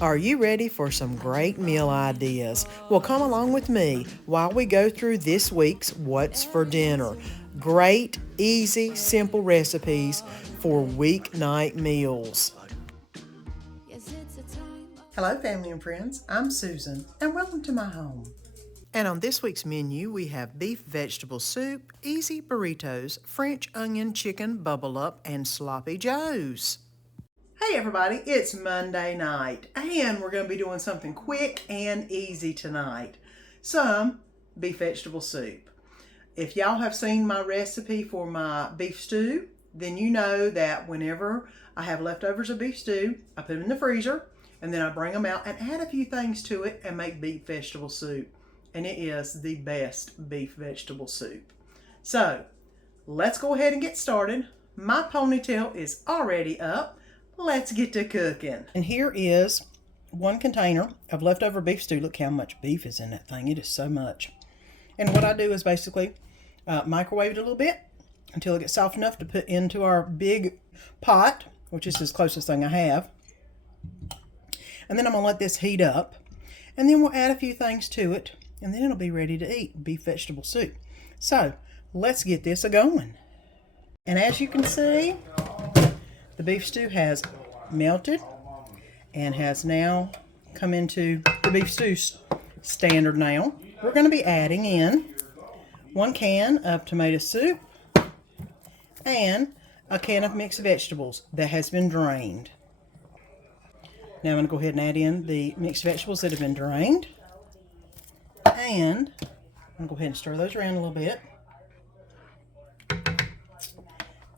Are you ready for some great meal ideas? Well, come along with me while we go through this week's What's for Dinner. Great, easy, simple recipes for weeknight meals. Hello, family and friends. I'm Susan, and welcome to my home. And on this week's menu, we have beef vegetable soup, easy burritos, French onion chicken bubble up, and sloppy joes. Hey everybody, it's Monday night, and we're going to be doing something quick and easy tonight. Some beef vegetable soup. If y'all have seen my recipe for my beef stew, then you know that whenever I have leftovers of beef stew, I put them in the freezer, and then I bring them out and add a few things to it and make beef vegetable soup. And it is the best beef vegetable soup. So, let's go ahead and get started. My ponytail is already up. Let's get to cooking. And here is one container of leftover beef stew. Look how much beef is in that thing. It is so much. And what I do is basically microwave it a little bit until it gets soft enough to put into our big pot, which is the closest thing I have. And then I'm going to let this heat up. And then we'll add a few things to it. And then it'll be ready to eat, beef vegetable soup. So let's get this a-going. And as you can see, the beef stew has melted and has now come into the beef stew standard now. We're going to be adding in 1 can of tomato soup and a can of mixed vegetables that has been drained. Now I'm going to go ahead and add in the mixed vegetables that have been drained. And I'm going to go ahead and stir those around a little bit.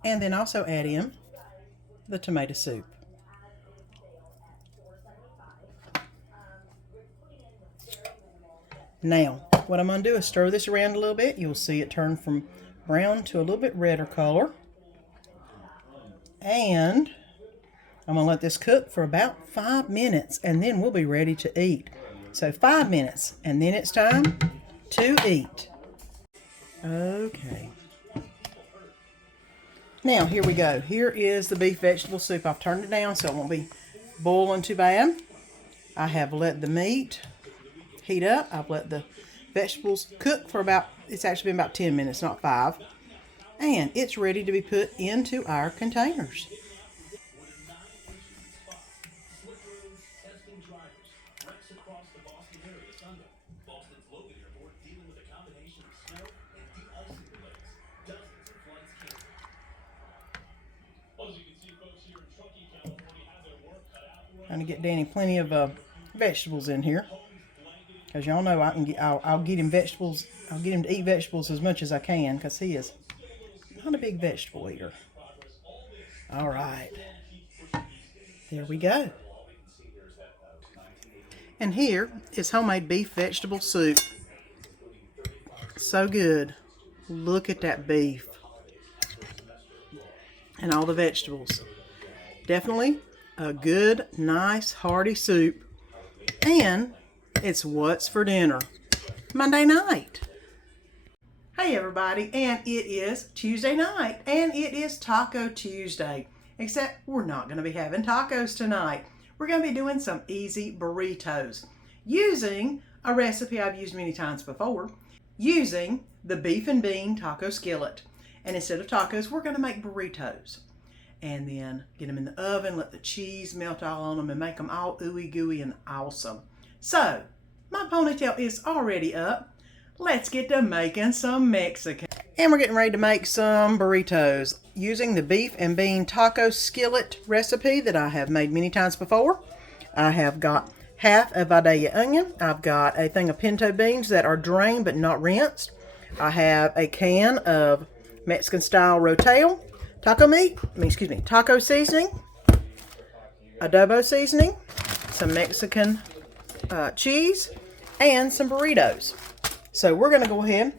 And then also add in the tomato soup. Now, what I'm going to do is stir this around a little bit. You'll see it turn from brown to a little bit redder color. And I'm going to let this cook for about 5 minutes, and then we'll be ready to eat. So 5 minutes, and then it's time to eat. Okay. Now, here we go. Here is the beef vegetable soup. I've turned it down so it won't be boiling too bad. I have let the meat heat up. I've let the vegetables cook for it's actually been about 10 minutes, not 5. And it's ready to be put into our containers. Trying to get Danny plenty of vegetables in here, because y'all know I'll get him vegetables. I'll get him to eat vegetables as much as I can, because he is not a big vegetable eater. All right, there we go. And here is homemade beef vegetable soup. So good. Look at that beef and all the vegetables. Definitely a good, nice, hearty soup. And it's what's for dinner Monday night. Hey everybody, and it is Tuesday night, and it is Taco Tuesday. Except we're not going to be having tacos tonight. We're going to be doing some easy burritos using a recipe I've used many times before, using the beef and bean taco skillet. And instead of tacos, we're going to make burritos. And then get them in the oven, let the cheese melt all on them, and make them all ooey gooey and awesome. So, my ponytail is already up. Let's get to making some Mexican. And we're getting ready to make some burritos using the beef and bean taco skillet recipe that I have made many times before. I have got half a Vidalia onion. I've got a thing of pinto beans that are drained but not rinsed. I have a can of Mexican style rotel. Taco seasoning, adobo seasoning, some Mexican cheese, and some burritos. So we're going to go ahead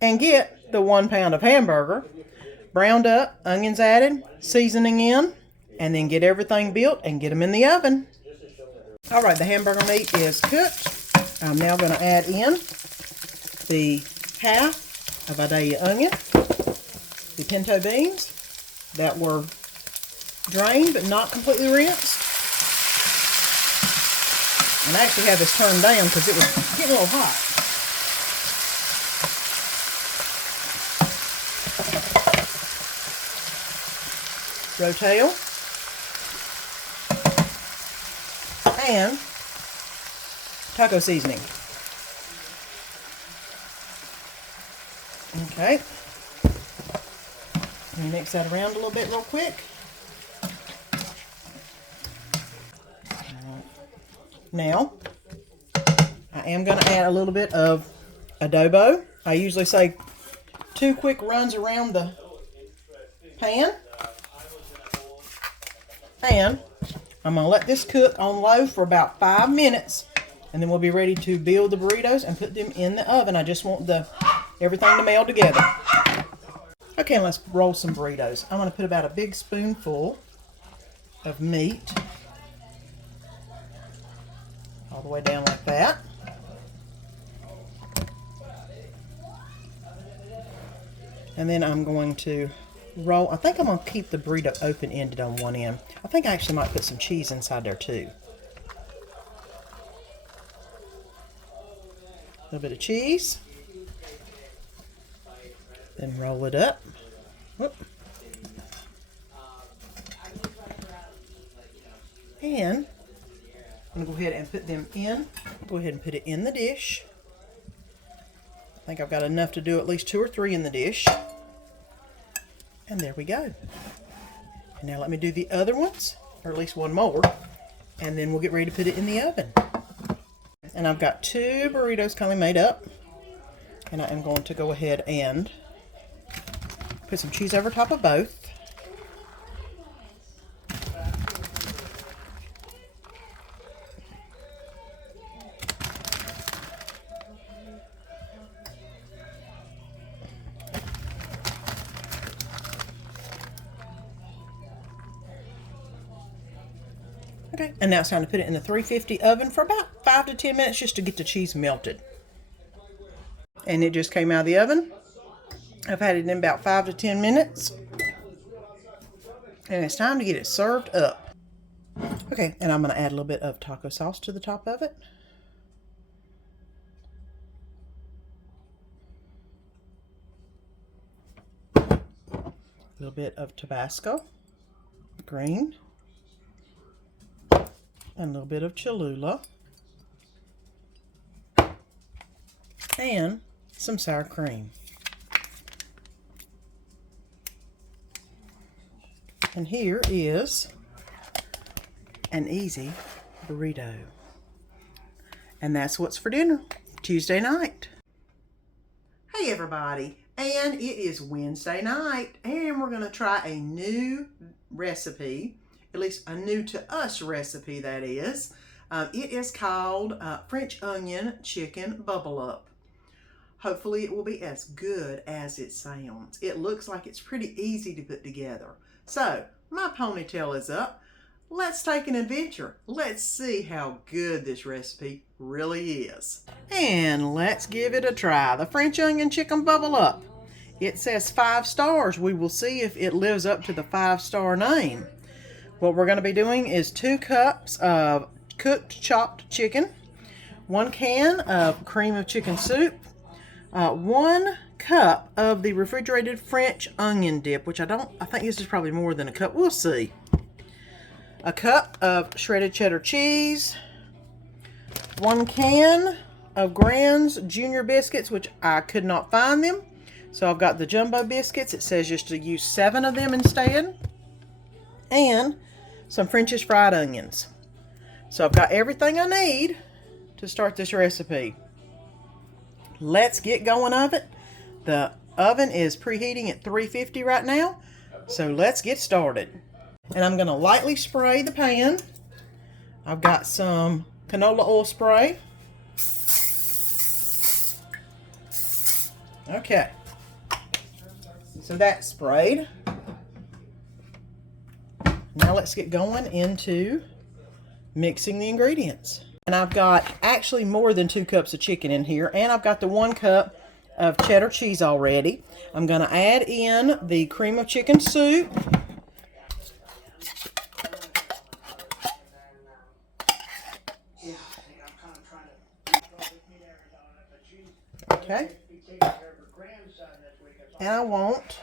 and get the 1 pound of hamburger, browned up, onions added, seasoning in, and then get everything built and get them in the oven. All right, the hamburger meat is cooked. I'm now going to add in the half of Vidalia onion, the pinto beans that were drained but not completely rinsed, And I actually have this turned down because it was getting a little hot. Rotel. And taco seasoning. Okay. Let me mix that around a little bit real quick. Now, I am going to add a little bit of adobo. I usually say 2 quick runs around the pan. And I'm going to let this cook on low for about 5 minutes. And then we'll be ready to build the burritos and put them in the oven. I just want everything to meld together. Okay, let's roll some burritos. I'm going to put about a big spoonful of meat. All the way down like that. And then I'm going to roll. I think I'm going to keep the burrito open-ended on one end. I think I actually might put some cheese inside there too. A little bit of cheese. Then roll it up. Whoop. And I'm going to go ahead and put them in. Go ahead and put it in the dish. I think I've got enough to do at least 2 or 3 in the dish. And there we go. And now let me do the other ones, or at least one more, and then we'll get ready to put it in the oven. And I've got 2 burritos kind of made up. And I am going to go ahead and put some cheese over top of both. Okay, and now it's time to put it in the 350 oven for about 5 to 10 minutes just to get the cheese melted. And it just came out of the oven. I've had it in about 5 to 10 minutes. And it's time to get it served up. Okay, and I'm going to add a little bit of taco sauce to the top of it. A little bit of Tabasco, green, and a little bit of Cholula, and some sour cream. And here is an easy burrito. And that's what's for dinner Tuesday night. Hey everybody, and it is Wednesday night, and we're going to try a new recipe, at least a new to us recipe that is. It is called French onion chicken bubble up. Hopefully it will be as good as it sounds. It looks like it's pretty easy to put together. So, my ponytail is up. Let's take an adventure. Let's see how good this recipe really is. And let's give it a try. The French onion chicken bubble up. It says 5 stars. We will see if it lives up to the 5-star name. What we're going to be doing is 2 cups of cooked chopped chicken, 1 can of cream of chicken soup, 1 cup of the refrigerated French onion dip, which I think this is probably more than a cup. We'll see. A cup of shredded cheddar cheese, 1 can of Grand's Junior biscuits, which I could not find them. So I've got the jumbo biscuits. It says just to use 7 of them instead. And some French's fried onions. So I've got everything I need to start this recipe. Let's get going of it. The oven is preheating at 350 right now. So let's get started. And I'm going to lightly spray the pan. I've got some canola oil spray. Okay. So that's sprayed. Now let's get going into mixing the ingredients. And I've got actually more than 2 cups of chicken in here. And I've got the 1 cup of cheddar cheese already. I'm going to add in the cream of chicken soup. Okay. And I want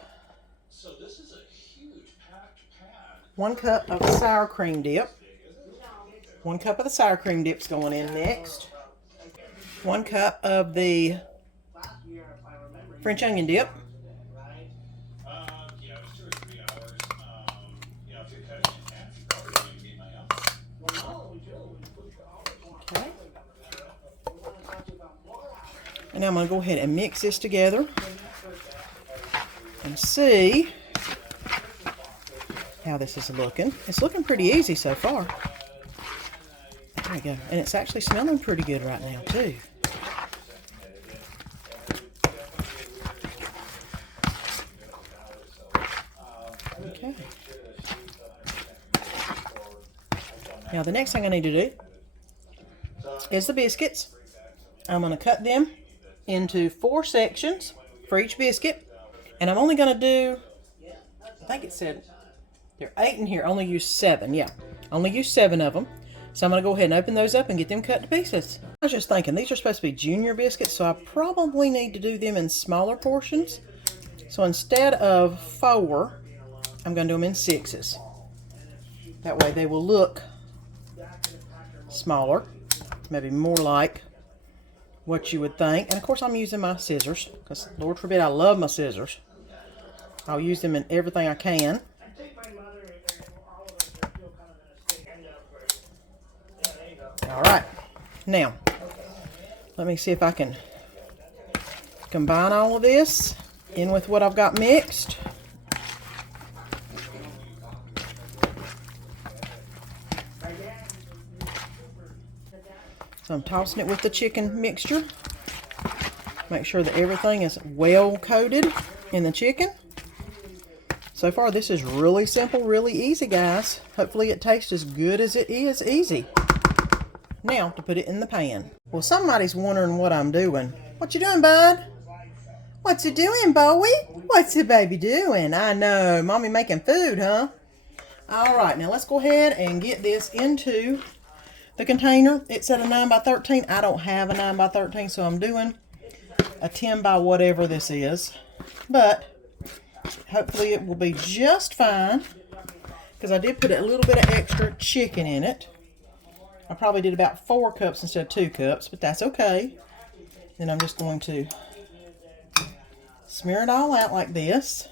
1 cup of sour cream dip. 1 cup of the sour cream dip's going in next. 1 cup of the French onion dip. Okay. And now I'm going to go ahead and mix this together and see how this is looking. It's looking pretty easy so far. There we go. And it's actually smelling pretty good right now too. Okay. Now the next thing I need to do is the biscuits. I'm going to cut them into 4 sections for each biscuit. And I'm only going to do, I think it said, there are 8 in here. Only use 7. Yeah, only use 7 of them. So I'm going to go ahead and open those up and get them cut to pieces. I was just thinking, these are supposed to be junior biscuits, so I probably need to do them in smaller portions. So instead of 4, I'm going to do them in 6s. That way they will look smaller, maybe more like what you would think. And of course I'm using my scissors, because Lord forbid, I love my scissors. I'll use them in everything I can. Alright, now let me see if I can combine all of this in with what I've got mixed. So I'm tossing it with the chicken mixture. Make sure that everything is well coated in the chicken. So far this is really simple, really easy, guys. Hopefully it tastes as good as it is easy. Now to put it in the pan. Well, somebody's wondering what I'm doing. What you doing, bud? What's you doing, Bowie? What's the baby doing? I know, mommy making food, huh? Alright, now let's go ahead and get this into the container. It said a 9 by 13. I don't have a 9 by 13, so I'm doing a 10 by whatever this is. But hopefully it will be just fine, because I did put a little bit of extra chicken in it. I probably did about 4 cups instead of 2 cups, but that's okay. Then I'm just going to smear it all out like this.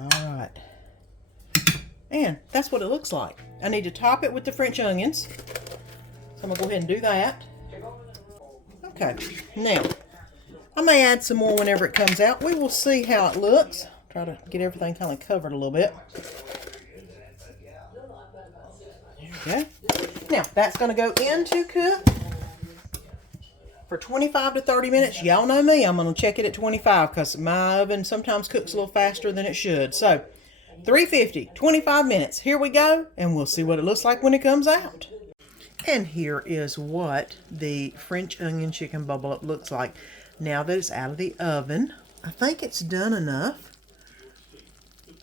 Alright. And that's what it looks like. I need to top it with the French onions. So I'm going to go ahead and do that. Okay. Now, I may add some more whenever it comes out. We will see how it looks. Try to get everything kind of covered a little bit. There we go. Now, that's going to go into cook for 25 to 30 minutes. Y'all know me. I'm going to check it at 25 because my oven sometimes cooks a little faster than it should. So, 350, 25 minutes. Here we go, and we'll see what it looks like when it comes out. And here is what the French onion chicken bubble up looks like now that it's out of the oven. I think it's done enough.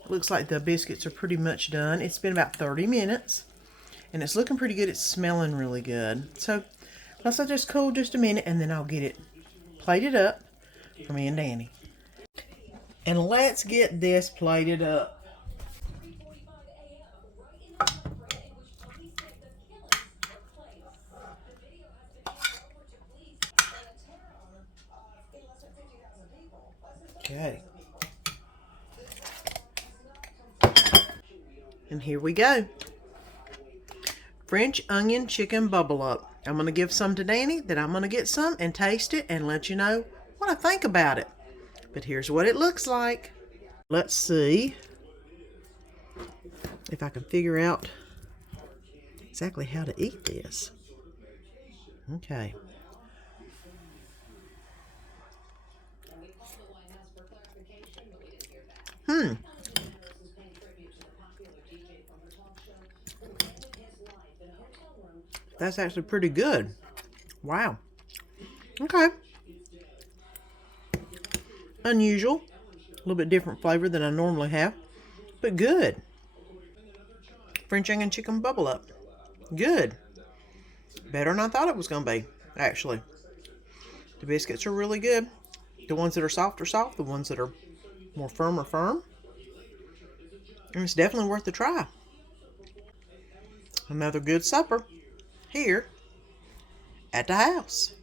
Looks like the biscuits are pretty much done. It's been about 30 minutes, and it's looking pretty good. It's smelling really good. So let's let this cool just a minute, and then I'll get it plated up for me and Danny. And let's get this plated up. Okay. And here we go. French onion chicken bubble up. I'm going to give some to Danny, then I'm going to get some and taste it and let you know what I think about it. But here's what it looks like. Let's see if I can figure out exactly how to eat this. Okay. That's actually pretty good. Wow. Okay. Unusual. A little bit different flavor than I normally have, but good. French onion chicken bubble up. Good. Better than I thought it was going to be, actually. The biscuits are really good. The ones that are soft are soft. The ones that are more firm are firm. And it's definitely worth a try. Another good supper here at the house.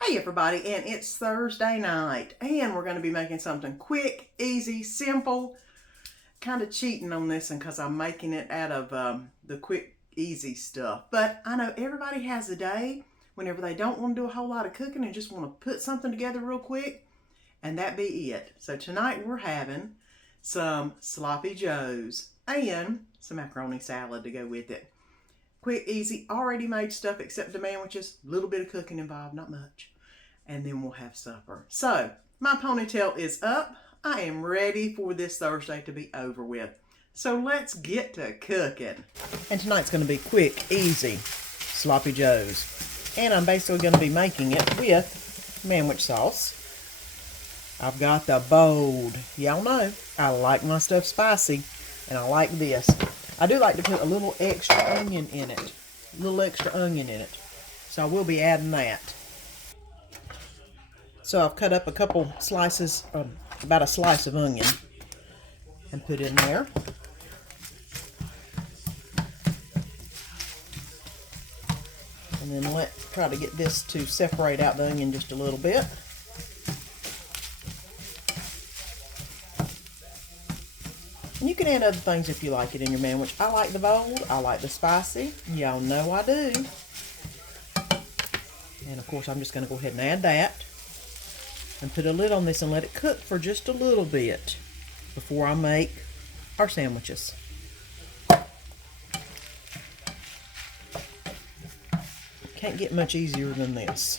Hey everybody, and it's Thursday night, and we're going to be making something quick, easy, simple. Kind of cheating on this one because I'm making it out of the quick, easy stuff. But I know everybody has a day whenever they don't want to do a whole lot of cooking and just want to put something together real quick, and that be it. So tonight we're having some sloppy joes and some macaroni salad to go with it. Quick, easy, already made stuff except the sandwiches. A little bit of cooking involved, not much. And then we'll have supper. So my ponytail is up. I am ready for this Thursday to be over with. So let's get to cooking. And tonight's going to be quick, easy, sloppy joes. And I'm basically going to be making it with sandwich sauce. I've got the bold. Y'all know I like my stuff spicy, and I like this. I do like to put a little extra onion in it. A little extra onion in it. So I will be adding that. So I've cut up a couple slices, about a slice of onion, and put in there. And then try to get this to separate out the onion just a little bit. And you can add other things if you like it in your sandwich. I like the bold. I like the spicy. Y'all know I do. And of course I'm just going to go ahead and add that. And put a lid on this and let it cook for just a little bit before I make our sandwiches. Can't get much easier than this.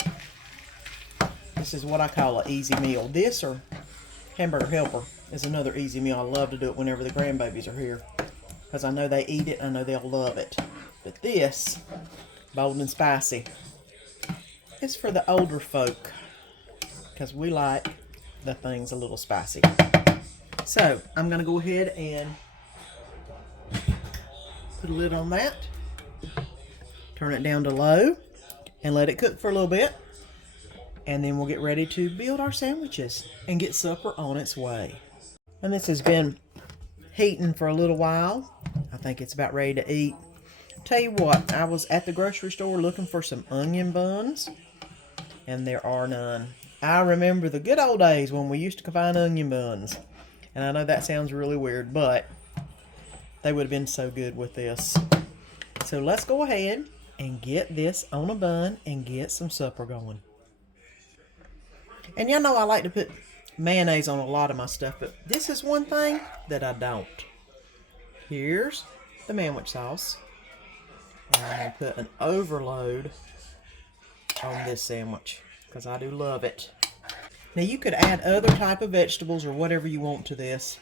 This is what I call an easy meal. This or Hamburger Helper is another easy meal. I love to do it whenever the grandbabies are here because I know they eat it. I know they'll love it. But this, bold and spicy, is for the older folk, because we like the things a little spicy. So I'm going to go ahead and put a lid on that, turn it down to low, and let it cook for a little bit. And then we'll get ready to build our sandwiches and get supper on its way. And this has been heating for a little while. I think it's about ready to eat. Tell you what, I was at the grocery store looking for some onion buns, and there are none. I remember the good old days when we used to find onion buns. And I know that sounds really weird, but they would have been so good with this. So let's go ahead and get this on a bun and get some supper going. And y'all know I like to put mayonnaise on a lot of my stuff, but this is one thing that I don't. Here's the sandwich sauce. And I'm going to put an overload on this sandwich because I do love it. Now you could add other type of vegetables or whatever you want to this.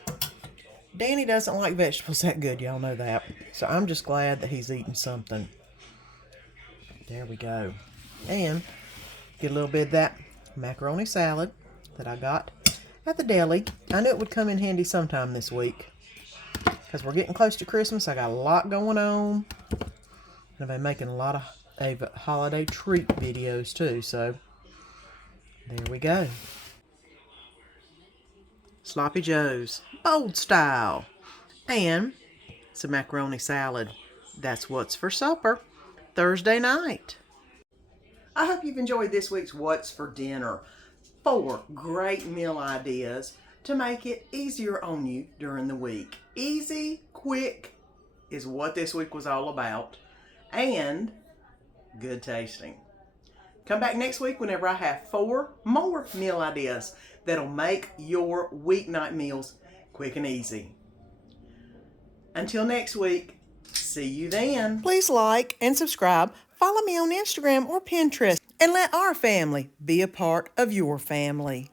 Danny doesn't like vegetables that good, y'all know that. So I'm just glad that he's eating something. There we go. And get a little bit of that macaroni salad that I got at the deli. I knew it would come in handy sometime this week because we're getting close to Christmas. I got a lot going on. I've been making a lot of holiday treat videos too, so there we go. Sloppy joes, old style, and some macaroni salad. That's what's for supper Thursday night. I hope you've enjoyed this week's What's for Dinner. 4 great meal ideas to make it easier on you during the week. Easy, quick is what this week was all about, and good tasting. Come back next week whenever I have 4 more meal ideas that'll make your weeknight meals quick and easy. Until next week, see you then. Please like and subscribe. Follow me on Instagram or Pinterest and let our family be a part of your family.